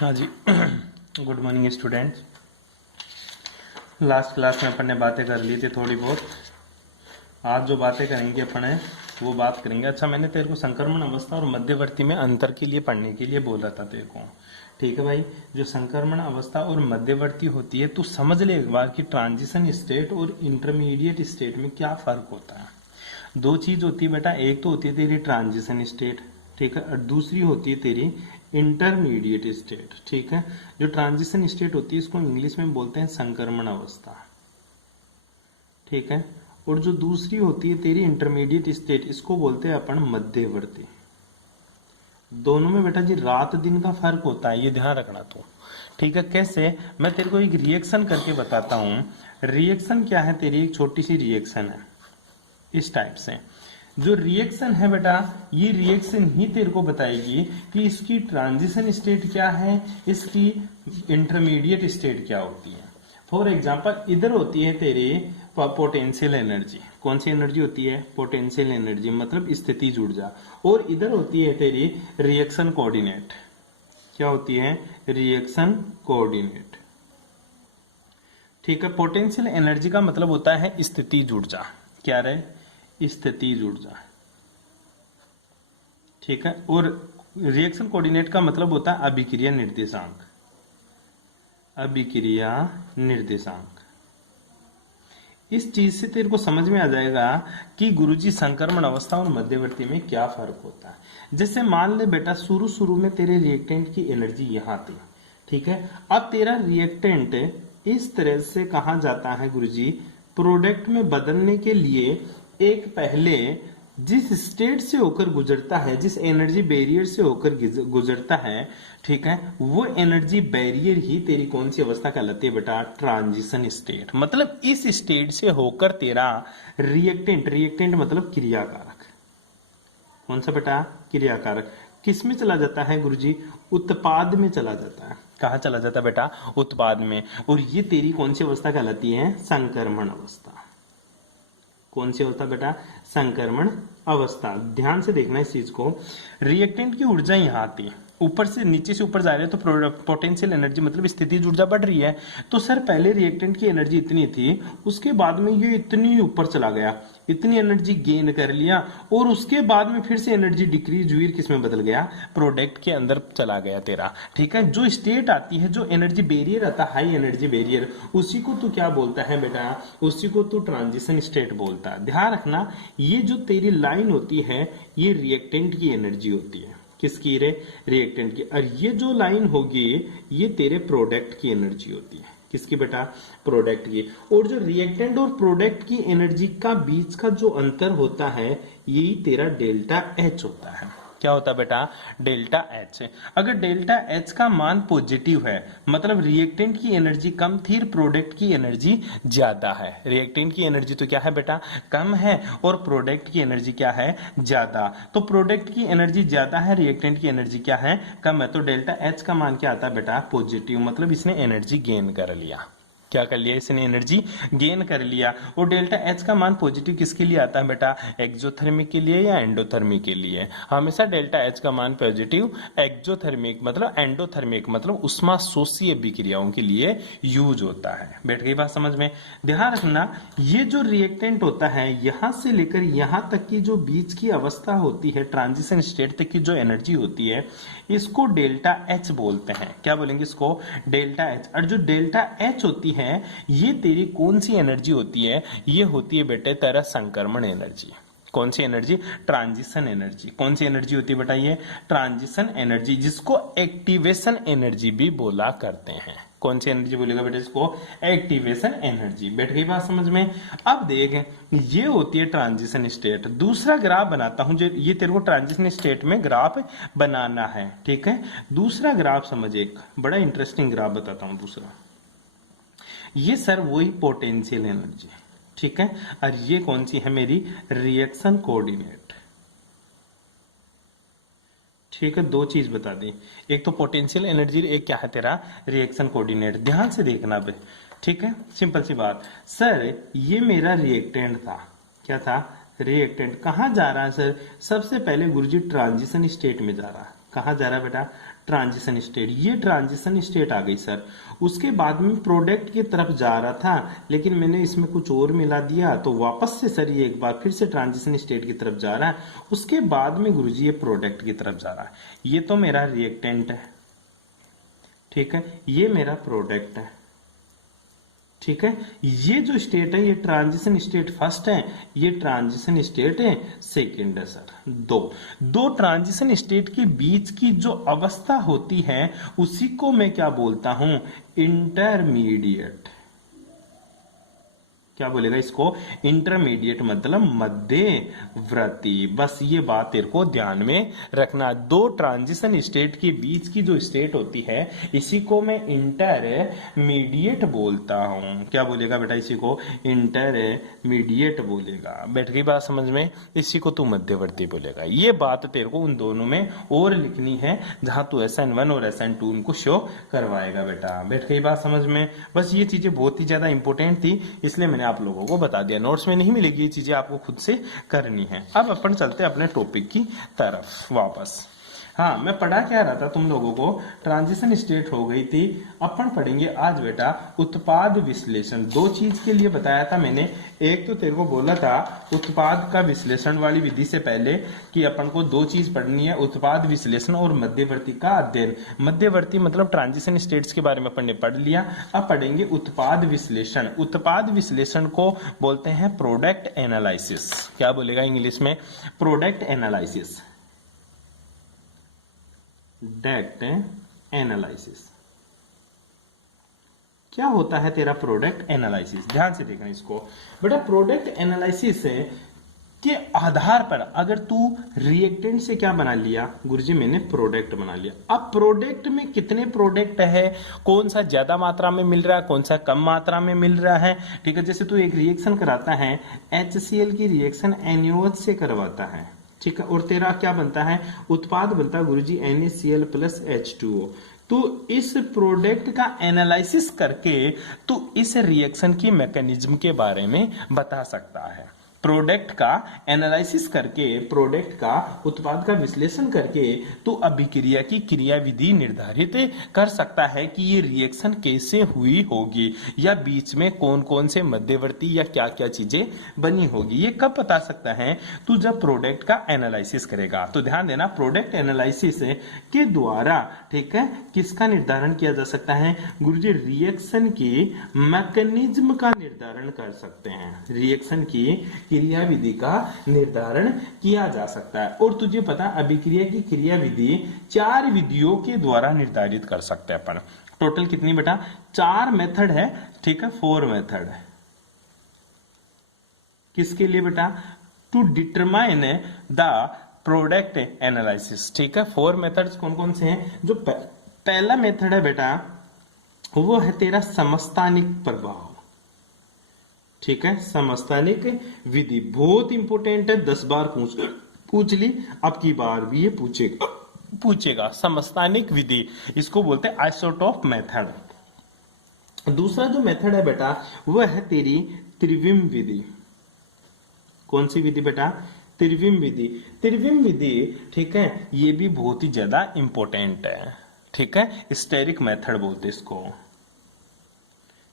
हाँ जी। Good morning students. Last class में अपन ने बातें कर ली थी थोड़ी बहुत। आज जो बातें करेंगे अपन है वो बात करेंगे। अच्छा, मैंने तेरे को संक्रमण अवस्था और मध्यवर्ती में अंतर के लिए पढ़ने के लिए बोला था तेरे को। ठीक है भाई, जो संक्रमण अवस्था और मध्यवर्ती होती है तू समझ ले एक बार कि ट्रांजिशन स्टेट और इंटरमीडिएट स्टेट में क्या फर्क होता है। दो चीज होती है बेटा, एक तो होती है तेरी ट्रांजिशन स्टेट, ठीक है, और दूसरी होती है तेरी इंटरमीडिएट स्टेट। ठीक है, जो ट्रांजिशन स्टेट होती है इसको इंग्लिश में बोलते हैं संक्रमण अवस्था। ठीक है, और जो दूसरी होती है तेरी इंटरमीडिएट स्टेट इसको बोलते हैं अपन मध्यवर्ती। दोनों में बेटा जी रात दिन का फर्क होता है, ये ध्यान रखना तू। ठीक है, कैसे, मैं तेरे को एक रिएक्शन करके बताता हूं। रिएक्शन क्या है तेरी, एक छोटी सी रिएक्शन है इस टाइप से। जो रिएक्शन है बेटा, ये रिएक्शन ही तेरे को बताएगी कि इसकी ट्रांजिशन स्टेट क्या है, इसकी इंटरमीडिएट स्टेट क्या होती है। फॉर एग्जांपल, इधर होती है तेरी पोटेंशियल एनर्जी। कौन सी एनर्जी होती है? पोटेंशियल एनर्जी, मतलब स्थितिज ऊर्जा। और इधर होती है तेरी रिएक्शन कोऑर्डिनेट। क्या होती है? Reaction coordinate. ठीक है, पोटेंशियल एनर्जी का मतलब होता है स्थितिज ऊर्जा। क्या रहे? स्थितिज ऊर्जा। ठीक है, और रिएक्शन कोऑर्डिनेट का मतलब होता है अभिक्रिया निर्देशांक। अभिक्रिया निर्देशांक। इस चीज से तेरे को समझ में आ जाएगा कि गुरुजी संक्रमण अवस्था और मध्यवर्ती में क्या फर्क होता है। जैसे मान ले बेटा, शुरू शुरू में तेरे रिएक्टेंट की एनर्जी यहां थी। ठीक है, अब तेरा रिएक्टेंट इस तरह से कहा जाता है गुरुजी, प्रोडक्ट में बदलने के लिए एक पहले जिस स्टेट से होकर गुजरता है, जिस एनर्जी बैरियर से होकर गुजरता है, ठीक है, वो एनर्जी बैरियर ही तेरी कौन सी अवस्था कहलाती है बेटा? Transition state. मतलब इस स्टेट से होकर तेरा रिएक्टेंट, रिएक्टेंट मतलब क्रियाकारक, कौन सा बेटा? क्रियाकारक, किस में चला जाता है गुरुजी? उत्पाद में चला जाता है। कहा चला जाता है बेटा? उत्पाद में। और ये तेरी कौन सी अवस्था कहलाती है? संक्रमण अवस्था। कौन सी अवस्था बेटा? संक्रमण अवस्था। ध्यान से देखना इस चीज को। रिएक्टेंट की ऊर्जा यहां आती है, ऊपर से नीचे से ऊपर जा रहे हैं तो पोटेंशियल एनर्जी मतलब स्थितिज ऊर्जा बढ़ रही है। तो सर पहले रिएक्टेंट की एनर्जी इतनी थी, उसके बाद में ये इतनी ऊपर चला गया, इतनी एनर्जी गेन कर लिया, और उसके बाद में फिर से एनर्जी डिक्रीज हुई, किस में बदल गया? प्रोडक्ट के अंदर चला गया तेरा। ठीक है, जो स्टेट आती है, जो एनर्जी बैरियर आता है, हाई एनर्जी बैरियर, उसी को तू क्या बोलता है बेटा? उसी को तू ट्रांजिशन स्टेट बोलता है। ध्यान रखना, ये जो तेरी लाइन होती है ये रिएक्टेंट की एनर्जी होती है। किसकी रे? रिएक्टेंट की। और ये जो लाइन होगी ये तेरे प्रोडक्ट की एनर्जी होती है। किसकी बेटा? प्रोडक्ट की। और जो रिएक्टेंट और प्रोडक्ट की एनर्जी का बीच का जो अंतर होता है यही तेरा डेल्टा एच होता है। क्या होता है बेटा? Delta H. अगर डेल्टा एच का मान पॉजिटिव है मतलब रिएक्टेंट की एनर्जी कम थी, प्रोडक्ट की एनर्जी ज्यादा है। रिएक्टेंट की एनर्जी तो क्या है बेटा? कम है, और प्रोडक्ट की एनर्जी क्या है? ज्यादा। तो प्रोडक्ट की एनर्जी ज्यादा है, रिएक्टेंट की एनर्जी क्या है? कम है। तो डेल्टा एच का मान क्या आता है बेटा? पॉजिटिव। मतलब इसने एनर्जी गेन कर लिया। क्या कर लिया? इसने एनर्जी गेन कर लिया। और डेल्टा एच का मान पॉजिटिव किसके लिए आता है बेटा? एक्सोथर्मिक के लिए या एंडोथर्मिक के लिए? हमेशा डेल्टा एच का मान पॉजिटिव एक्सोथर्मिक मतलब एंडोथर्मिक मतलब उष्मा शोषी अभिक्रियाओं के लिए यूज होता है। बैठ गई बात समझ में? ध्यान रखना, ये जो रिएक्टेंट होता है यहां से लेकर यहां तक की जो बीच की अवस्था होती है, ट्रांजिशन स्टेट तक की जो एनर्जी होती है, इसको डेल्टा एच बोलते हैं। क्या बोलेंगे इसको? Delta H. और जो डेल्टा एच होती है ये तेरी कौन सी एनर्जी होती है? ये होती है बेटे तेरा संक्रमण एनर्जी। कौन सी एनर्जी? Transition energy. कौन सी एनर्जी होती है बेटा? ये ट्रांजिशन एनर्जी, जिसको एक्टिवेशन एनर्जी भी बोला करते हैं। कौन सी एनर्जी बोलेगा बेटा इसको? Activation energy. बैठ गई बात समझ में? अब देख, ये होती है ट्रांजिशन स्टेट। दूसरा ग्राफ बनाता हूं, जो ये तेरे को ट्रांजिशन स्टेट में ग्राफ बनाना है। ठीक है, दूसरा ग्राफ समझ, एक बड़ा इंटरेस्टिंग ग्राफ बताता हूं दूसरा। ये सर वही पोटेंशियल एनर्जी। ठीक है, और ये कौन सी है मेरी? Reaction coordinate. ठीक है, दो चीज बता दी, एक तो पोटेंशियल एनर्जी, एक क्या है तेरा? Reaction coordinate. ध्यान से देखना बे। ठीक है, सिंपल सी बात। सर ये मेरा रिएक्टेंट था। क्या था? रिएक्टेंट। कहां जा रहा है सर? सबसे पहले गुरुजी ट्रांजिशन स्टेट में जा रहा है। कहाँ जा रहा है बेटा, ट्रांजिशन स्टेट। ये ट्रांजिशन स्टेट आ गई सर। उसके बाद में प्रोडक्ट की तरफ जा रहा था, लेकिन मैंने इसमें कुछ और मिला दिया, तो वापस से सर ये एक बार फिर से ट्रांजिशन स्टेट की तरफ जा रहा है। उसके बाद में गुरुजी ये प्रोडक्ट की तरफ जा रहा है। ये तो मेरा रिएक्टेंट है, ठीक है, ये मेरा प्रोडक्ट है, ठीक है। ये जो स्टेट है ये ट्रांजिशन स्टेट फर्स्ट है, ये ट्रांजिशन स्टेट है सेकंड है सर। दो ट्रांजिशन स्टेट के बीच की जो अवस्था होती है उसी को मैं क्या बोलता हूं, इंटरमीडिएट। क्या बोलेगा इसको, इंटरमीडिएट मतलब मध्यवर्ती। बस ये बात तेरे को ध्यान में रखना। दो ट्रांजिशन स्टेट के बीच की जो स्टेट होती है इसी को मैं इंटरमीडिएट बोलता हूं। क्या बोलेगा बेटा, इसी को इंटरमीडिएट बोलेगा। बैठ गई बात समझ में, इसी को तू मध्यवर्ती बोलेगा। ये बात तेरे को उन दोनों में और लिखनी है जहां तू SN1 और SN2 उनको शो करवाएगा बेटा। बैठ गई बात समझ में। बस ये चीजें बहुत ही ज्यादा इंपॉर्टेंट थी, इसलिए मैंने आप लोगों को बता दिया। नोट्स में नहीं मिलेगी, ये चीजें आपको खुद से करनी है। अब अपन चलते हैं अपने टॉपिक की तरफ वापस। हाँ, मैं पढ़ा क्या रहा था तुम लोगों को, ट्रांजिशन स्टेट हो गई थी। अपन पढ़ेंगे आज बेटा उत्पाद विश्लेषण। दो चीज के लिए बताया था मैंने। एक तो तेरे को बोला था उत्पाद का विश्लेषण वाली विधि से पहले कि अपन को दो चीज पढ़नी है, उत्पाद विश्लेषण और मध्यवर्ती का अध्ययन। मध्यवर्ती मतलब ट्रांजिशन स्टेट्स के बारे में अपन ने पढ़ लिया। अब पढ़ेंगे उत्पाद विश्लेषण। उत्पाद विश्लेषण को बोलते हैं प्रोडक्ट एनालिसिस। क्या बोलेगा इंग्लिश में, प्रोडक्ट एनालिसिस, डेट एनालिसिस। क्या होता है तेरा प्रोडक्ट एनालिसिस, ध्यान से देखना इसको बेटा। प्रोडक्ट एनालिसिस के आधार पर अगर तू रिएक्टेंट से क्या बना लिया, गुरुजी मैंने प्रोडक्ट बना लिया। अब प्रोडक्ट में कितने प्रोडक्ट है, कौन सा ज्यादा मात्रा में मिल रहा है, कौन सा कम मात्रा में मिल रहा है, ठीक है। जैसे तू एक रिएक्शन कराता है, HCl की रिएक्शन NaOH से करवाता है, ठीक है, और तेरा क्या बनता है, उत्पाद बनता है गुरुजी NaCl प्लस H2O। तो इस प्रोडक्ट का एनालिसिस करके तू इस रिएक्शन की मैकेनिज्म के बारे में बता सकता है। प्रोडक्ट का एनालिसिस करके, प्रोडक्ट का उत्पाद का विश्लेषण करके तो अभिक्रिया की क्रियाविधि निर्धारित कर सकता है कि ये रिएक्शन कैसे हुई होगी या बीच में कौन कौन से मध्यवर्ती या क्या क्या चीजें बनी होगी। ये कब बता सकता है, तू जब प्रोडक्ट का एनालिसिस करेगा। तो ध्यान देना, प्रोडक्ट एनालिसिस के द्वारा, ठीक है, किसका निर्धारण किया जा सकता है, गुरुजी रिएक्शन की मैकेनिज्म का निर्धारण कर सकते हैं। रिएक्शन की क्रियाविधि का निर्धारण किया जा सकता है। और तुझे पता अभिक्रिया की क्रियाविधि 4 विधियों के द्वारा निर्धारित कर सकते हैं अपन। टोटल कितनी बेटा, 4 मेथड है, ठीक है, 4 मेथड है। किसके लिए बेटा, to determine the product analysis, ठीक है। 4 मेथड्स कौन कौन से हैं। जो पहला मेथड है बेटा वो है तेरा समस्थानिक प्रभाव, ठीक है, समस्थानिक विधि। बहुत इंपॉर्टेंट है, 10 बार पूछ ली, अब की बार भी ये पूछेगा। समस्थानिक विधि, इसको बोलते हैं आइसोटोप मेथड। दूसरा जो मेथड है बेटा वह है तेरी त्रिविम विधि। कौन सी विधि बेटा, त्रिविम विधि। त्रिविम विधि, ठीक है, ये भी बहुत ही ज्यादा इंपॉर्टेंट है, ठीक है। स्टेरिक मेथड बोलते इसको।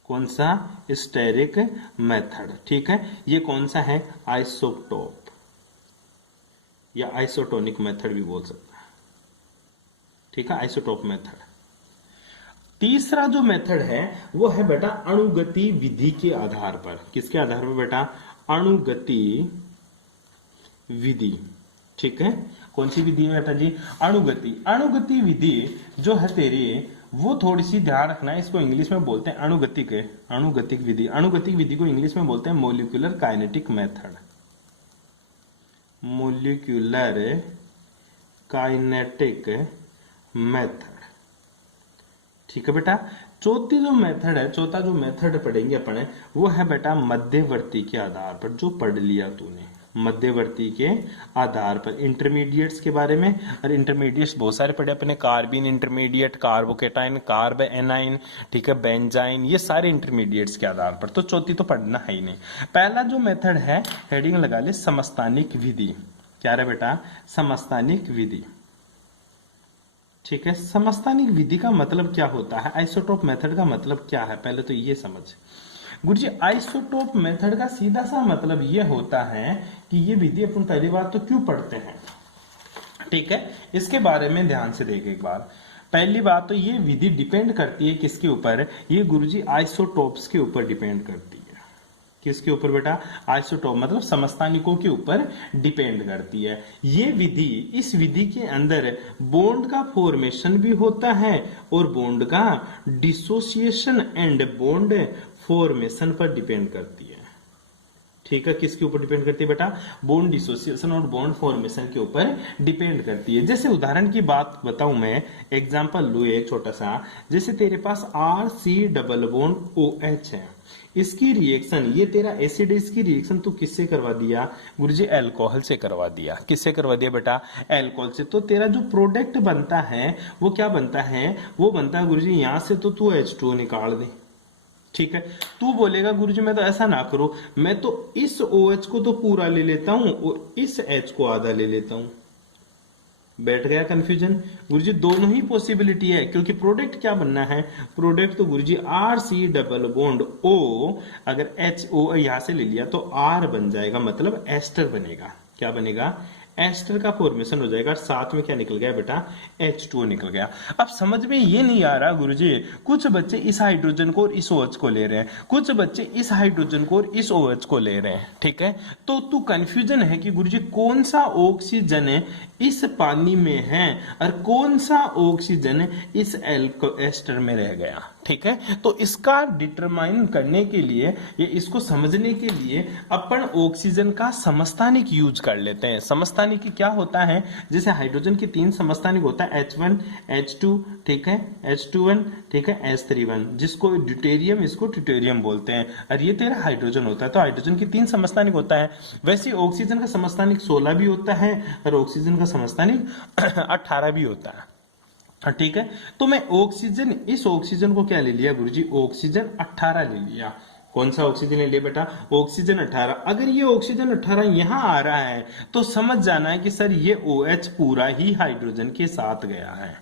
कौन सा, स्टेरिक मेथड, ठीक है। ये कौन सा है, आइसोटोप या आइसोटोनिक मेथड भी बोल सकता है, ठीक है, आइसोटोप मेथड। तीसरा जो मेथड है वो है बेटा अणुगति विधि के आधार पर। किसके आधार पर बेटा, अणुगति विधि, ठीक है। कौन सी विधि है बेटा जी, अणुगति। अणुगति विधि जो है तेरी वो थोड़ी सी ध्यान रखना है, इसको इंग्लिश में बोलते हैं अणुगतिक विधि। अणुगतिक विधि को इंग्लिश में बोलते हैं molecular kinetic method. Molecular kinetic method, ठीक है बेटा। चौथा जो मेथड पढ़ेंगे अपन वो है बेटा मध्यवर्ती के आधार पर। जो पढ़ लिया तूने मध्यवर्ती के आधार पर, इंटरमीडिएट्स के बारे में। और इंटरमीडिएट्स बहुत सारे पढ़े अपने, कार्बिन इंटरमीडिएट, कार्बोकेटाइन, कार्ब एनाइन, ठीक है, बेंजाइन, ये सारे इंटरमीडिएट्स के आधार पर। तो चौथी तो पढ़ना है ही नहीं। पहला जो मेथड है, हेडिंग लगा ले, समस्थानिक विधि। क्या है बेटा, समस्थानिक विधि। ठीक है। समस्थानिक विधि का मतलब क्या होता है, आइसोटोप मेथड का मतलब क्या है, पहले तो ये समझ। गुरुजी आइसोटोप मेथड का सीधा सा मतलब ये होता है कि ये विधि अपन पहली बार तो क्यों पढ़ते हैं, ठीक है, इसके बारे में ध्यान से देखें एक बार। पहली बात तो ये विधि डिपेंड करती है किसके ऊपर, ये गुरुजी आइसोटोप्स के ऊपर डिपेंड करती है। किसके ऊपर बेटा, आइसोटोप मतलब समस्थानिकों के ऊपर डिपेंड करती है। ये विधि, इस विधि के अंदर बॉन्ड का फॉर्मेशन भी होता है और बॉन्ड का डिसोसिएशन एंड बॉन्ड फॉर्मेशन पर डिपेंड करती है। ठीक है, किसके ऊपर डिपेंड करती है बेटा, बॉन्ड डिसोसिएशन और बॉन्ड फॉर्मेशन के ऊपर डिपेंड करती है। जैसे उदाहरण की बात बताऊं मैं, एग्जांपल लू एक छोटा सा, जैसे तेरे पास RC डबल बॉन्ड OH है, इसकी रिएक्शन, ये तेरा एसिड, इसकी रिएक्शन तू किससे करवा दिया गुरुजी, अल्कोहल से करवा दिया। किससे करवा दिया बेटा, अल्कोहल से। तो तेरा जो प्रोडक्ट बनता है वो क्या बनता है, वो बनता है गुरुजी यहां से तो तू H2O निकाल दे, ठीक है। तू बोलेगा गुरुजी मैं तो ऐसा ना करो, मैं तो इस OH को तो पूरा ले लेता हूं और इस H को आधा ले लेता हूं। बैठ गया कंफ्यूजन गुरुजी, दोनों ही पॉसिबिलिटी है, क्योंकि प्रोडक्ट क्या बनना है, प्रोडक्ट तो गुरुजी RC डबल बॉन्ड O, अगर HO यहां से ले लिया तो R बन जाएगा, मतलब एस्टर बनेगा। क्या बनेगा, एस्टर का फॉर्मेशन हो जाएगा, साथ में क्या निकल गया बेटा, H2O निकल गया। अब समझ में ये नहीं आ रहा गुरुजी, कुछ बच्चे इस हाइड्रोजन को और इस OH को ले रहे हैं, कुछ बच्चे इस हाइड्रोजन को और इस OH को ले रहे हैं, ठीक है। तो तू कंफ्यूजन है कि गुरुजी कौन सा ऑक्सीजन इस पानी में है और कौन सा ऑक्सीजन इस एस्टर में रह गया, ठीक है। तो इसका डिटरमाइन करने के लिए, ये इसको समझने के लिए अपन ऑक्सीजन का समस्थानिक यूज कर लेते हैं। समस्थानिक क्या होता है, जैसे हाइड्रोजन के 3 समस्थानिक होता है, H1 H2, ठीक है, H21, ठीक है, H31, जिसको ड्यूटेरियम, इसको ट्यूटेरियम बोलते हैं, और ये तेरा हाइड्रोजन होता है। तो हाइड्रोजन के 3 समस्थानिक होता है। वैसे ऑक्सीजन का समस्थानिक 16 भी होता है और ऑक्सीजन का समस्थानिक 18 भी होता है, ठीक है। तो मैं ऑक्सीजन, इस ऑक्सीजन को क्या ले लिया गुरुजी, ऑक्सीजन 18 ले लिया। कौन सा ऑक्सीजन ले लिया बेटा, ऑक्सीजन 18। अगर ये ऑक्सीजन 18 यहां आ रहा है तो समझ जाना है कि सर ये OH पूरा ही हाइड्रोजन के साथ गया है,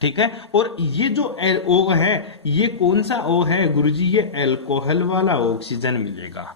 ठीक है। और ये जो O है, ये कौन सा O है गुरुजी, ये अल्कोहल वाला ऑक्सीजन मिलेगा,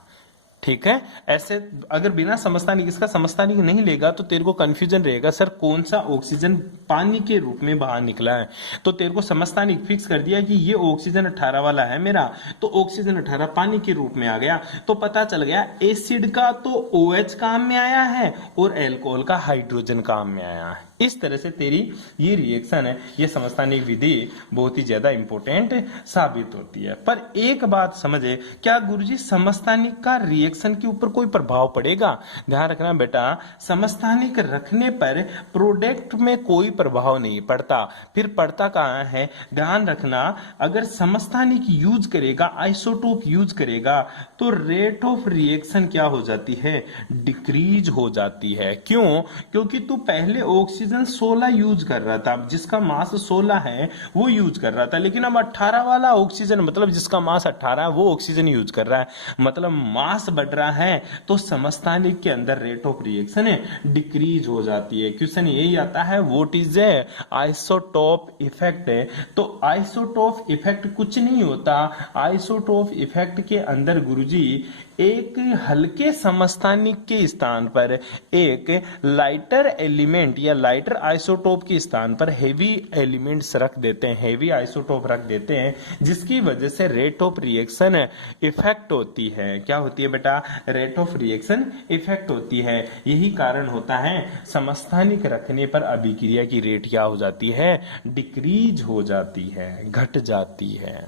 ठीक है। ऐसे अगर बिना समस्थानिक, इसका समस्थानिक नहीं लेगा तो तेरे को कंफ्यूजन रहेगा, सर कौन सा ऑक्सीजन पानी के रूप में बाहर निकला है। तो तेरे को समस्थानिक फिक्स कर दिया कि ये ऑक्सीजन 18 वाला है मेरा, तो ऑक्सीजन 18 पानी के रूप में आ गया। तो पता चल गया एसिड का तो OH काम में आया है और अल्कोहल का हाइड्रोजन काम में आया है। इस तरह से तेरी ये रिएक्शन है, ये समस्थानिक विधि बहुत ही ज्यादा इंपॉर्टेंट साबित होती है। पर एक बात समझे, क्या गुरुजी समस्थानिक का रिएक्शन के ऊपर कोई प्रभाव पड़ेगा? ध्यान रखना बेटा, समस्थानिक रखने पर प्रोडक्ट में कोई प्रभाव नहीं पड़ता। फिर पड़ता कहाँ है, ध्यान रखना, अगर समस्थानिक यूज करेगा, आइसोटोप यूज करेगा, तो रेट ऑफ रिएक्शन क्या हो जाती है, डिक्रीज हो जाती है। क्यों? क्योंकि तू पहले ऑक्सीजन 16 यूज कर रहा था, जिसका मास 16 है वो यूज कर रहा था, लेकिन अब 18 वाला ऑक्सीजन, मतलब जिसका मास 18 है वो ऑक्सीजन यूज कर रहा है, मतलब मास बढ़ रहा है, तो समस्थानिक के अंदर रेट ऑफ रिएक्शन डिक्रीज हो जाती है। क्वेश्चन यही आता है, what is a isotope effect. तो आइसोटोप इफेक्ट कुछ नहीं होता, आइसोटोप इफेक्ट के अंदर गुरुजी एक हल्के समस्थानिक के स्थान पर एक लाइटर एलिमेंट या लाइटर आइसोटोप के स्थान पर हेवी एलिमेंट्स रख देते हैं, हेवी आइसोटोप रख देते हैं, जिसकी वजह से रेट ऑफ रिएक्शन इफेक्ट होती है। क्या होती है बेटा, रेट ऑफ रिएक्शन इफेक्ट होती है। यही कारण होता है समस्थानिक रखने पर अभिक्रिया की रेट क्या हो जाती है, डिक्रीज हो जाती है, घट जाती है।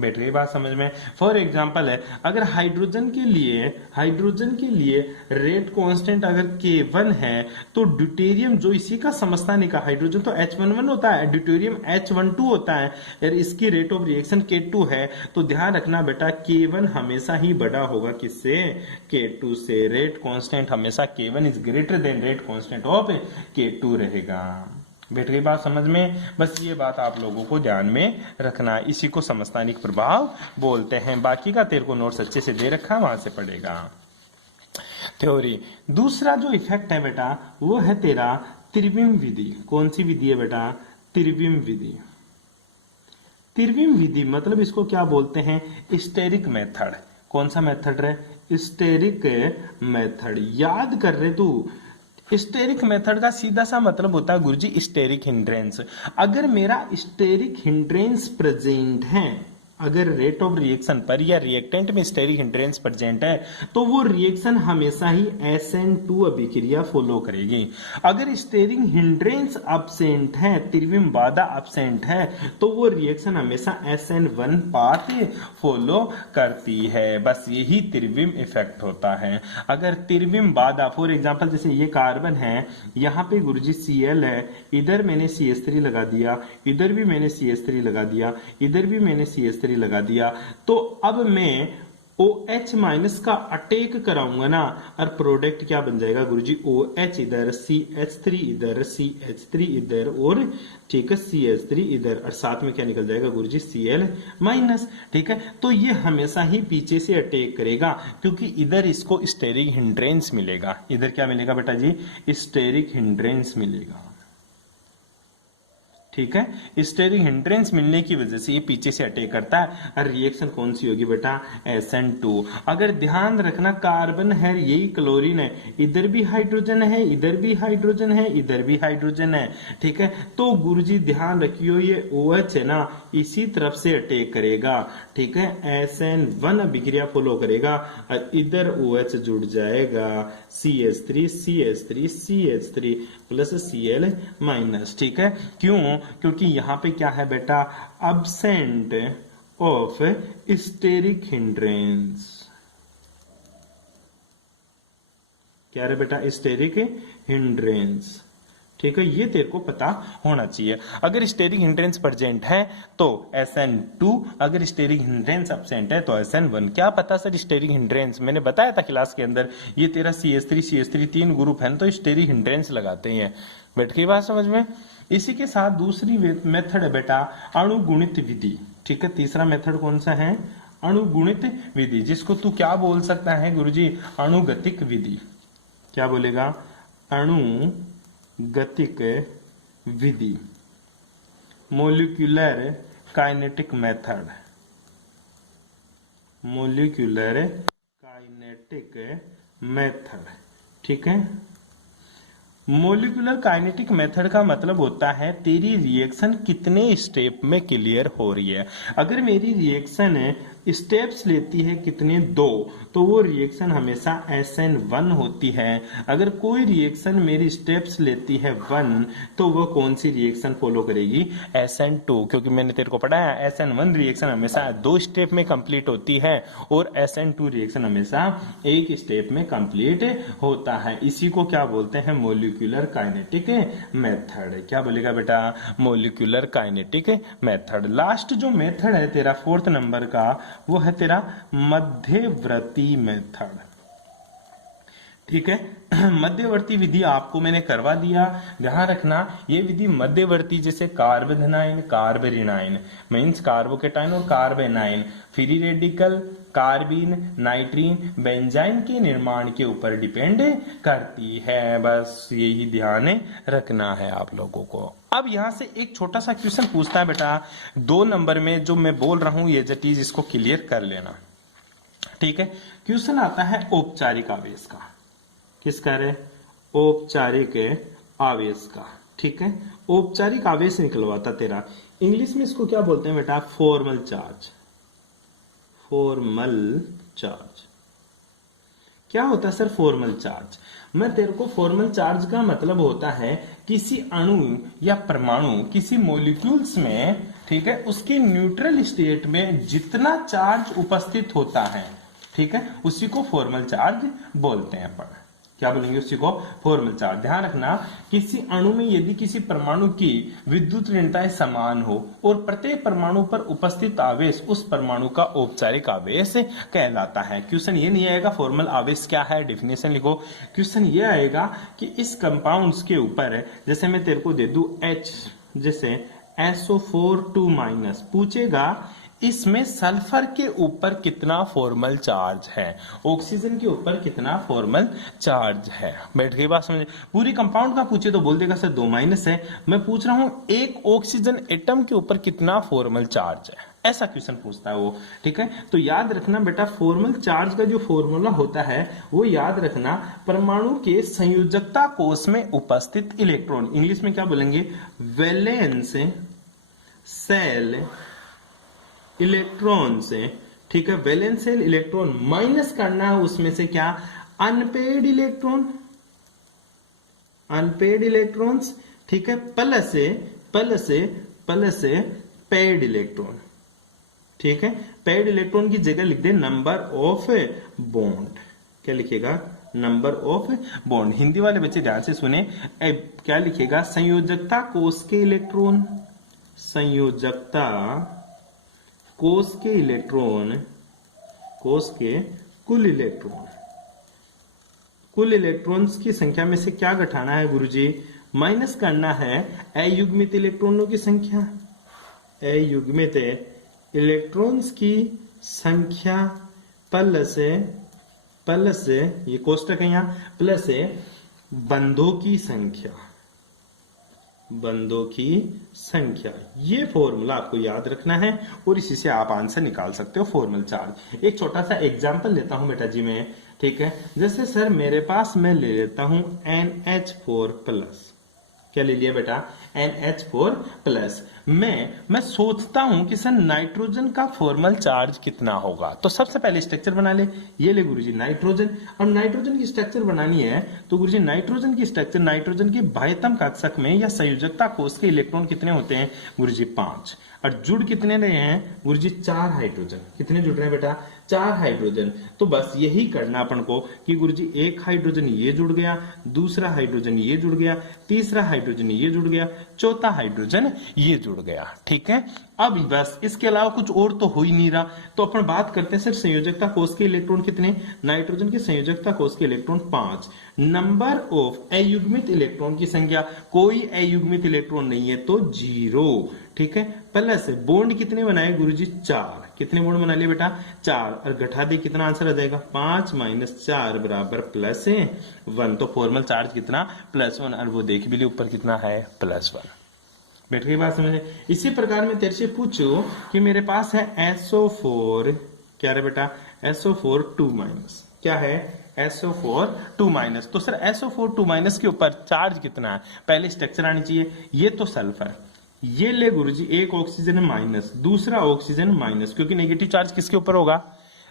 बैठ गई बात समझ में। फॉर एग्जाम्पल है, अगर हाइड्रोजन के लिए रेट कांस्टेंट अगर K1 है, तो ड्यूटेरियम जो इसी का समस्थानिक है, हाइड्रोजन तो H11 होता है, ड्यूटेरियम H12 होता है, और इसकी रेट ऑफ रिएक्शन K2 है। तो ध्यान रखना बेटा, K1 हमेशा ही बड़ा होगा किससे, K2 से। रेट कांस्टेंट हमेशा K1 is greater than rate constant of K2 रहेगा। बैठ गई बात समझ में। बस ये बात आप लोगों को ध्यान में रखना, इसी को समस्थानिक प्रभाव बोलते हैं। बाकी का तेरे को नोट्स अच्छे से दे रखा है, वहां से पढ़ेगा। थ्योरी, दूसरा जो इफेक्ट है बेटा वो है तेरा त्रिविम विधि। कौन सी विधि है बेटा, त्रिविम विधि। त्रिविम विधि मतलब इसको क्या बोलते हैं? Steric method. कौन सा मेथड है? Steric method. याद कर रहे तू, स्टेरिक मेथड का सीधा सा मतलब होता है गुरुजी स्टेरिक हिंड्रेंस। अगर मेरा स्टेरिक हिंड्रेंस प्रेजेंट है, अगर रेट ऑफ रिएक्शन पर या रिएक्टेंट में स्टेरिक हिंड्रेंस प्रेजेंट है, तो वो रिएक्शन हमेशा ही SN2 अभिक्रिया फॉलो करेगी। अगर स्टेरिक हिंड्रेंस अब्सेंट है, त्रिविम बाधा अब्सेंट है, तो वो रिएक्शन हमेशा SN1 पाथ फॉलो करती है। बस यही त्रिविम इफेक्ट होता है। अगर त्रिविम बाधा, फॉर एग्जांपल जैसे ये कार्बन है, यहाँ पे गुरुजी Cl है, इधर मैंने CH3 लगा दिया, इधर भी मैंने CH3 लगा दिया, इधर भी मैंने CH3 लगा दिया, तो अब मैं OH माइनस का अटैक कराऊंगा ना, और प्रोडक्ट क्या बन जाएगा गुरुजी? OH इधर, CH3 इधर, CH3 इधर, और ठीक है CH3 इधर, और साथ में क्या निकल जाएगा गुरुजी? Cl minus. ठीक है, तो ये हमेशा ही पीछे से अटैक करेगा, क्योंकि इधर इसको स्टेरिक हिंड्रेंस मिलेगा। इधर क्या मिलेगा बेटा जी? स्टेरिक हिंड्रेंस मिलेगा। ठीक है, स्टेरिक हिंड्रेंस मिलने की वजह से ये पीछे से अटैक करता है, और रिएक्शन कौन सी होगी बेटा? SN2। अगर ध्यान रखना, कार्बन है, यही क्लोरीन है, इधर भी हाइड्रोजन है, इधर भी हाइड्रोजन है, इधर भी हाइड्रोजन है। ठीक है, तो गुरुजी ध्यान रखियो, ये OH है ना, इसी तरफ से अटैक करेगा। ठीक है, SN1 अभिक्रिया फॉलो करेगा, और इधर OH जुड़ जाएगा, CH3 CH3 CH3 plus Cl minus. ठीक है, क्यों? क्योंकि यहां पे क्या है बेटा? Absent of steric hindrance. क्या है बेटा? Steric hindrance. ठीक है, ये तेरे को पता होना चाहिए। अगर स्टेरिक हिंड्रेंस प्रेजेंट है तो SN2, अगर स्टेरिक हिंड्रेंस एब्सेंट है तो SN1। क्या पता सर स्टेरिक हिंड्रेंस, मैंने बताया था क्लास के अंदर, ये तेरा CH3 तीन ग्रुप है तो स्टेरिक हिंड्रेंस लगाते हैं। बैठ गई बात समझ में? इसी के साथ दूसरी मेथड है बेटा अणुगुणित विधि। ठीक है, तीसरा मेथड कौन सा है? अणुगुणित विधि, जिसको तू क्या बोल सकता है गुरुजी? अणुगतिक विधि। क्या बोलेगा? अणुगतिक विधि, molecular kinetic method. Molecular kinetic method. ठीक है, मोलिकुलर काइनेटिक मेथड का मतलब होता है तेरी रिएक्शन कितने स्टेप में क्लियर हो रही है। अगर मेरी रिएक्शन स्टेप्स लेती है कितने? 2, तो वो रिएक्शन हमेशा SN1 होती है। अगर कोई रिएक्शन मेरी स्टेप्स लेती है 1, तो वो कौन सी रिएक्शन फॉलो करेगी? SN2, क्योंकि मैंने तेरे को पढ़ाया SN1 रिएक्शन हमेशा 2 स्टेप में कंप्लीट होती है, और SN2 रिएक्शन हमेशा 1 स्टेप में कंप्लीट होता है। इसी को क्या बोलते हैं? Molecular kinetic method. क्या बोलेगा बेटा? Molecular kinetic method. लास्ट जो मेथड है तेरा 4th नंबर का, वो है तेरा मध्यवर्ती मेथड। ठीक है, मध्यवर्ती विधि आपको मैंने करवा दिया। ध्यान रखना, ये विधि मध्यवर्ती, जैसे कार्बोधनाइन कार्बेरिनाइन मीन्स कार्बोकेटाइन और कार्बेनाइन, फ्री रेडिकल, कार्बीन, नाइट्रीन, बेंजाइन के निर्माण के ऊपर डिपेंड करती है। बस यही ध्यान रखना है आप लोगों को। अब यहां से एक छोटा सा क्वेश्चन पूछता है बेटा 2 नंबर में, जो मैं बोल रहा हूं ये चीज इसको क्लियर कर लेना। ठीक है, क्वेश्चन आता है औपचारिक आवेश का। किसका रे? औपचारिक आवेश का। ठीक है, औपचारिक आवेश निकलवाता तेरा। इंग्लिश में इसको क्या बोलते हैं बेटा? Formal charge. फॉर्मल चार्ज क्या होता है सर? फॉर्मल चार्ज, मैं तेरे को फॉर्मल चार्ज का मतलब होता है किसी अणु या परमाणु, किसी मॉलिक्यूल्स में, ठीक है, उसके न्यूट्रल स्टेट में जितना चार्ज उपस्थित होता है, ठीक है, उसी को फॉर्मल चार्ज बोलते हैं। अपन क्या बोलेंगे? उसी को फॉर्मल चार्ज। ध्यान रखना, किसी अणु में यदि किसी परमाणु की विद्युत ऋणताएं समान हो और प्रत्येक परमाणु पर उपस्थित आवेश उस परमाणु का औपचारिक आवेश कहलाता है। क्वेश्चन ये नहीं आएगा फॉर्मल आवेश क्या है, डेफिनेशन लिखो। क्वेश्चन ये आएगा कि इस कंपाउंड्स के ऊपर, जैसे मैं तेरे को दे दूं H, जैसे SO4 2- पूछेगा इसमें सल्फर के ऊपर कितना फॉर्मल चार्ज है, ऑक्सीजन के ऊपर कितना फॉर्मल चार्ज है। बैठ गई बात समझ। पूरी कंपाउंड का पूछे तो बोल देगा सर 2 माइनस है। मैं पूछ रहा हूं एक ऑक्सीजन एटम के ऊपर कितना फॉर्मल चार्ज है, ऐसा क्वेश्चन पूछता है वो। ठीक है, तो याद रखना बेटा फॉर्मल चार्ज का जो फॉर्मूला होता है वो याद रखना, परमाणु के संयोजकता कोष में उपस्थित इलेक्ट्रॉन, इंग्लिश में क्या बोलेंगे, वैलेंस सेल इलेक्ट्रॉन से। ठीक है, वैलेंस सेल इलेक्ट्रॉन माइनस करना है उसमें से क्या, अनपेड इलेक्ट्रॉन, अनपेड इलेक्ट्रॉन्स। ठीक है, प्लस से पेड इलेक्ट्रॉन। ठीक है, पेड इलेक्ट्रॉन की जगह लिख दे नंबर ऑफ बॉन्ड। क्या लिखेगा, नंबर ऑफ बॉन्ड। हिंदी वाले बच्चे ध्यान से सुने, क्या लिखेगा, संयोजकता कोष के इलेक्ट्रॉन, संयोजकता कोष के इलेक्ट्रॉन, कोष के कुल इलेक्ट्रॉन, कुल इलेक्ट्रॉन्स की संख्या में से क्या घटाना है गुरुजी, माइनस करना है अयुग्मित इलेक्ट्रॉनों की संख्या, अयुग्मित इलेक्ट्रॉन्स की संख्या प्लस ये कोष्टक है यहाँ, प्लस बंधों की संख्या, बंधों की संख्या। ये फॉर्मूला आपको याद रखना है और इसी से आप आंसर निकाल सकते हो फॉर्मल चार्ज। एक छोटा सा एग्जांपल लेता हूं बेटा जी मैं। ठीक है, जैसे सर मेरे पास मैं ले लेता हूं NH4+। क्या ले लिया बेटा, NH4+। मैं सोचता हूं कि सर नाइट्रोजन का फॉर्मल चार्ज कितना होगा, तो सबसे पहले स्ट्रक्चर बना ले। ये ले गुरुजी नाइट्रोजन। अब नाइट्रोजन की स्ट्रक्चर बनानी है तो गुरुजी नाइट्रोजन की स्ट्रक्चर, नाइट्रोजन की बाह्यतम कक्षक में या संयोजकता कोष के इलेक्ट्रॉन कितने होते हैं गुरुजी 5, और जुड़ कितने रहे हैं गुरुजी 4 हाइड्रोजन। कितने जुड़ रहे हैं बेटा, 4 हाइड्रोजन। तो बस यही करना अपन को कि गुरुजी एक हाइड्रोजन ये जुड़ गया, दूसरा हाइड्रोजन ये जुड़ गया, तीसरा हाइड्रोजन ये जुड़ गया, चौथा हाइड्रोजन ये जुड़ गया। ठीक है, अब बस इसके अलावा कुछ और तो हो ही नहीं रहा, तो अपन बात करते हैं सर संयोजकता कोष के इलेक्ट्रॉन कितने, नाइट्रोजन के संयोजकता कोष के इलेक्ट्रॉन 5। नंबर ऑफ अयुग्मित इलेक्ट्रॉन की संख्या, कोई अयुग्मित इलेक्ट्रॉन नहीं है तो 0। ठीक है, प्लस बॉन्ड कितने बनाए गुरुजी 4। कितने बॉन्ड बना लिए बेटा 4, और घटा दे कितना आंसर आ जाएगा, 5 - 4 बराबर +1। तो फॉर्मल चार्ज कितना, +1, और वो देख भी लिए ऊपर कितना है, +1। बैठ गई बात समझे। इसी प्रकार में तेरे से पूछो कि मेरे पास है SO4, क्या है बेटा, SO4 2-। क्या है, SO4 2-। तो सर SO4 2- के ऊपर चार्ज कितना है, पहले स्ट्रक्चर आनी चाहिए। ये तो सल्फर, ये ले गुरुजी एक ऑक्सीजन माइनस, दूसरा ऑक्सीजन माइनस, क्योंकि नेगेटिव चार्ज किसके ऊपर होगा,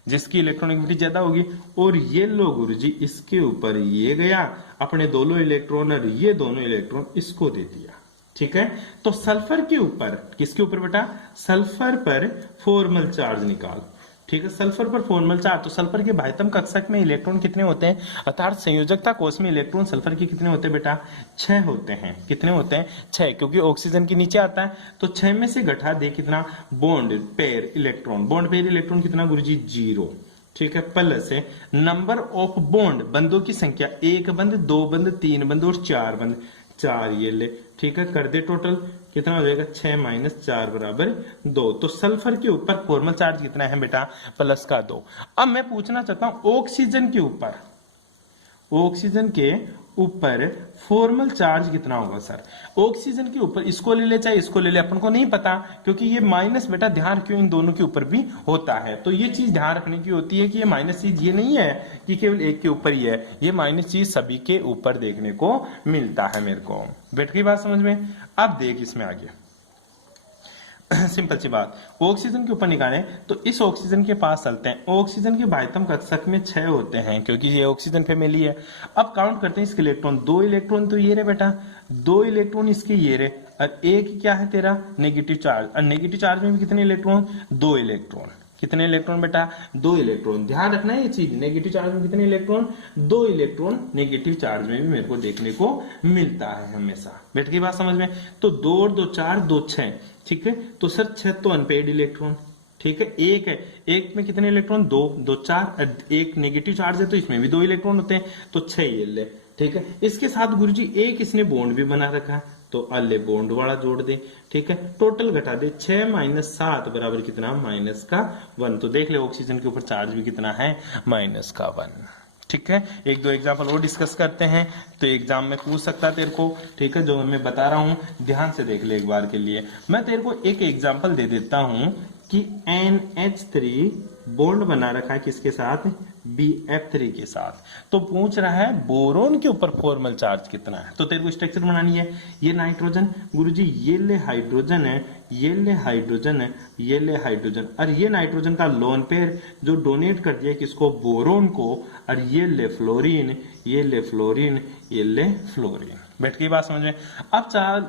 जिसकी इलेक्ट्रॉनिक ज्यादा होगी। और ये लो गुरुजी इसके ऊपर ये गया अपने दोनों इलेक्ट्रॉन, और ये दोनों इलेक्ट्रॉन इसको दे दिया। ठीक है, तो सल्फर के ऊपर, किसके ऊपर बेटा, सल्फर पर फॉर्मल चार्ज निकाल। ठीक है, सल्फर पर फॉर्मल चार्ज, तो सल्फर के बाह्यतम कक्षक में इलेक्ट्रॉन कितने होते हैं, अर्थात संयोजकता कोष में इलेक्ट्रॉन सल्फर के कितने होते हैं बेटा, 6 होते हैं। कितने होते हैं, 6, क्योंकि ऑक्सीजन के नीचे आता है। तो 6 में से घटा दे कितना, bond pair electron, bond pair electron कितना गुरुजी 0। ठीक है, प्लस है नंबर ऑफ बॉन्ड, बंदों की संख्या, 1 बंद, 2 बंद, 3 बंद और 4 बंद, 4 ये ले। ठीक है, कर दे टोटल कितना हो जाएगा, 6 - 4 बराबर 2। तो सल्फर के ऊपर फॉर्मल चार्ज कितना है बेटा, +2। अब मैं पूछना चाहता हूं ऑक्सीजन के ऊपर, ऑक्सीजन के ऊपर फॉर्मल चार्ज कितना होगा सर। ऑक्सीजन के ऊपर इसको ले ले चाहे इसको ले ले, अपन को नहीं पता, क्योंकि ये माइनस बेटा ध्यान क्यों इन दोनों के ऊपर भी होता है। तो ये चीज ध्यान रखने की होती है कि ये माइनस चीज ये नहीं है कि केवल एक के ऊपर ही है, ये माइनस चीज सभी के ऊपर देखने को मिलता है। मेरे को बैठ गई बात समझ में। अब देख इसमें आगे सिंपल सी बात, ऑक्सीजन के ऊपर निकालें तो इस ऑक्सीजन के पास चलते हैं। ऑक्सीजन के बाह्यतम कक्षक में 6 होते हैं, क्योंकि ये ऑक्सीजन फैमिली है। अब काउंट करते हैं इसके इलेक्ट्रॉन, 2 इलेक्ट्रॉन तो ये रहे बेटा, 2 इलेक्ट्रॉन इसके ये रहे, और एक क्या है तेरा नेगेटिव चार्ज, और नेगेटिव चार्ज में भी कितने इलेक्ट्रॉन, 2 इलेक्ट्रॉन। कितने इलेक्ट्रॉन बेटा, 2 इलेक्ट्रॉन। ध्यान रखना है ये चीज, नेगेटिव चार्ज में कितने इलेक्ट्रॉन, 2 इलेक्ट्रॉन नेगेटिव चार्ज में भी मेरे को देखने को मिलता है हमेशा। बैठ गई बात समझ में। तो 2 और 2 4, 2 6। ठीक है, तो सर 6 तो अनपेड इलेक्ट्रॉन। ठीक है, एक है, एक में कितने इलेक्ट्रॉन, 2 2 4, एक नेगेटिव चार्ज है तो इसमें भी 2 इलेक्ट्रॉन होते हैं, तो 6 ये ले। ठीक है, इसके साथ गुरुजी एक इसने बॉन्ड भी बना रखा है, तो अल्ले बॉन्ड वाला जोड़ दे, ठीक है। टोटल घटा दे, 6 माइनस 7 बराबर कितना, -1। तो देख ले ऑक्सीजन के ऊपर चार्ज भी कितना है, -1। ठीक है, एक दो एग्जाम्पल और डिस्कस करते हैं, तो एग्जाम में पूछ सकता है तेरे को, ठीक है। जो मैं बता रहा हूं ध्यान से देख ले एक बार के लिए। मैं तेरे को एक एग्जाम्पल दे देता हूं कि NH3 बॉन्ड बना रखा है किसके साथ, BF3 के साथ। तो पूछ रहा है बोरोन के ऊपर फॉर्मल चार्ज कितना है। तो तेरे को स्ट्रक्चर बनानी है। ये नाइट्रोजन, गुरुजी ये ले हाइड्रोजन है, ये ले हाइड्रोजन है, ये ले हाइड्रोजन, और ये नाइट्रोजन का लोन पेयर जो डोनेट कर दिया किसको, बोरोन को, और ये ले फ्लोरीन, ये ले फ्लोरीन, ये ले फ्लोरीन। बैठ गई बात समझ में। अब चार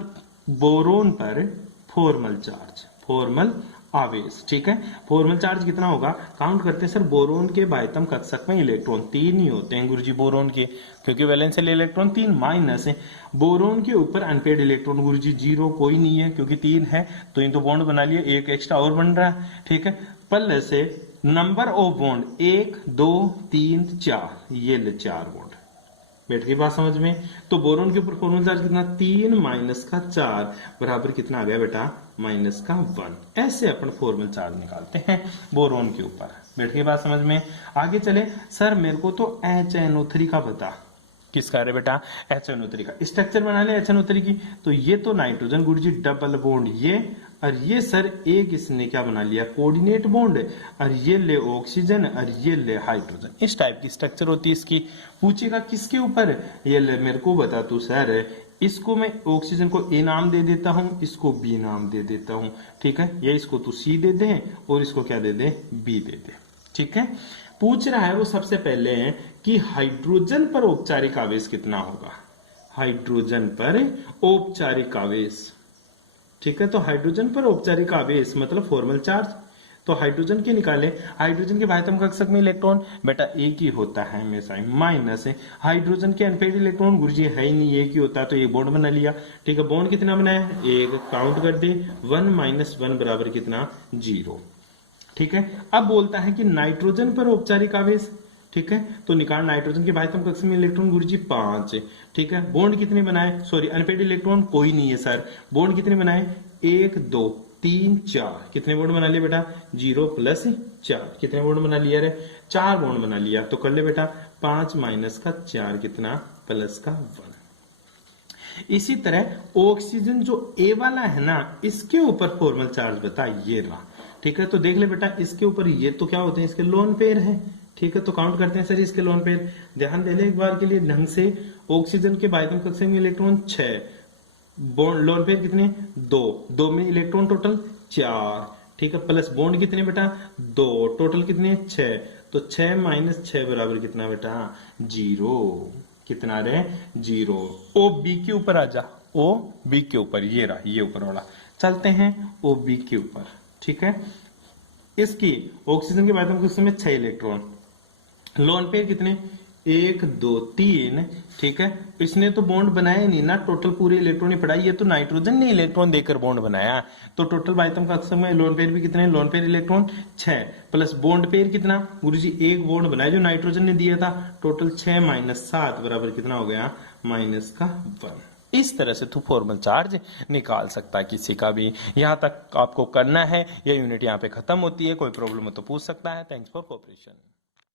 बोरोन पर फॉर्मल चार्ज, फॉर्मल आवेश, ठीक है। फॉर्मल चार्ज कितना होगा, काउंट करते हैं सर। बोरोन के बाह्यतम कक्षक में इलेक्ट्रॉन 3 ही होते हैं गुरुजी बोरोन के, क्योंकि वैलेंशियल इलेक्ट्रॉन 3 माइनस है। बोरोन के ऊपर अनपेड इलेक्ट्रॉन गुरुजी 0 कोई नहीं है, क्योंकि 3 है तो इन तो बॉन्ड बना लिया, एक एक्स्ट्रा और बन रहा है, ठीक है। प्लस से नंबर ऑफ बॉन्ड 1 2 3 4, ये ले 4 बॉन्ड। बैठ गई बात समझ में। तो बोरोन के ऊपर फॉर्मल चार्ज कितना, 3 माइनस का 4 बराबर कितना आ गया बेटा, माइनस का 1। ऐसे अपन फॉर्मल चार्ज निकालते हैं बोरोन के ऊपर। बैठ गई बात समझ में। आगे चले, सर मेरे को तो HNO3 का बता। किसका है बेटा, HNO3 का। स्ट्रक्चर बना ले HNO3 की। तो ये तो नाइट्रोजन गुरुजी डबल बॉन्ड ये, और ये सर एक इसने क्या बना लिया, कोऑर्डिनेट बॉन्ड, और ये ले ऑक्सीजन, और ये ले हाइड्रोजन। इस टाइप की स्ट्रक्चर होती है इसकी। पूछेगा किसके ऊपर, ये ले मेरे को बता तू सर। इसको मैं ऑक्सीजन को A नाम दे देता हूं, इसको B नाम दे देता हूं, ठीक है। या इसको तू C दे दे और इसको क्या दे दे, B दे दे, ठीक है। पूछ रहा है वो सबसे पहले है कि हाइड्रोजन पर औपचारिक आवेश कितना होगा। हाइड्रोजन पर औपचारिक आवेश, ठीक है। तो हाइड्रोजन पर औपचारिक आवेश मतलब फॉर्मल चार्ज। तो हाइड्रोजन के निकाले, हाइड्रोजन के बाह्यतम कक्षक में इलेक्ट्रॉन बेटा एक ही होता है हमेशा, माइनस है। हाइड्रोजन के अनपेड इलेक्ट्रॉन गुरुजी है ही नहीं, एक ही होता है, तो एक बॉन्ड बना लिया, ठीक है। बॉन्ड कितना बनाया, एक, काउंट कर दे, 1 माइनस 1 बराबर कितना, 0, ठीक है। अब बोलता है कि नाइट्रोजन पर औपचारिक आवेश, ठीक है। तो निकाल नाइट्रोजन के बाह्यतम कक्षक में इलेक्ट्रॉन गुरुजी 5, ठीक है। बॉन्ड कितने बनाए, सॉरी अनपेड इलेक्ट्रॉन कोई नहीं है सर। बॉन्ड कितने बनाए, 1 2 3 4, कितने बॉन्ड बना लिए बेटा, 0 प्लस 4, कितने बॉन्ड बना लिया रे, 4 बॉन्ड बना लिया। तो कर ले बेटा 5 माइनस का 4 कितना, प्लस का 1। इसी तरह ऑक्सीजन जो ए वाला है ना, इसके ऊपर फॉर्मल चार्ज बता, ये रहा, ठीक है। तो देख ले बेटा इसके ऊपर ये तो क्या होते हैं, इसके लोन पेयर है, ठीक है। तो काउंट करते हैं सर इसके लोन पेयर। ध्यान दे ले एक बार के लिए ढंग से। ऑक्सीजन के बाह्यतम कक्षक में इलेक्ट्रॉन 6, बॉन्ड लोन पेयर कितने, 2 में इलेक्ट्रॉन टोटल 4, ठीक है। प्लस बॉन्ड कितने बेटा, 2, टोटल कितने 6। तो 6 माइनस 6 बराबर कितना बेटा, 0, कितना रे, 0। ओ बी के ऊपर आ जा, ओ बी के ऊपर, ये रहा, ये ऊपर वाला। चलते हैं ओ बी के ऊपर, ठीक है। इसकी ऑक्सीजन के बाह्यतम कक्षक में 6 इलेक्ट्रॉन, लोन पेयर कितने, 1 2 3, ठीक है। इसने तो बॉन्ड बनाया नहीं ना, टोटल पूरे इलेक्ट्रॉन ही पड़ा। ये तो नाइट्रोजन ने इलेक्ट्रॉन देकर बॉन्ड बनाया। तो टोटल बाह्यतम कक्षक में लोन पेयर भी कितने, lone pair electron 6, plus bond pair कितना गुरुजी, एक बॉन्ड बनाया जो नाइट्रोजन ने दिया था। टोटल 6 माइनस 7 बराबर कितना हो गया, माइनस का 1। इस तरह से तू फॉर्मल चार्ज निकाल सकता है किसी का भी। यहाँ तक आपको करना है, यह यूनिट यहाँ पे खत्म होती है। कोई प्रॉब्लम हो तो पूछ सकता है। Thanks for cooperation.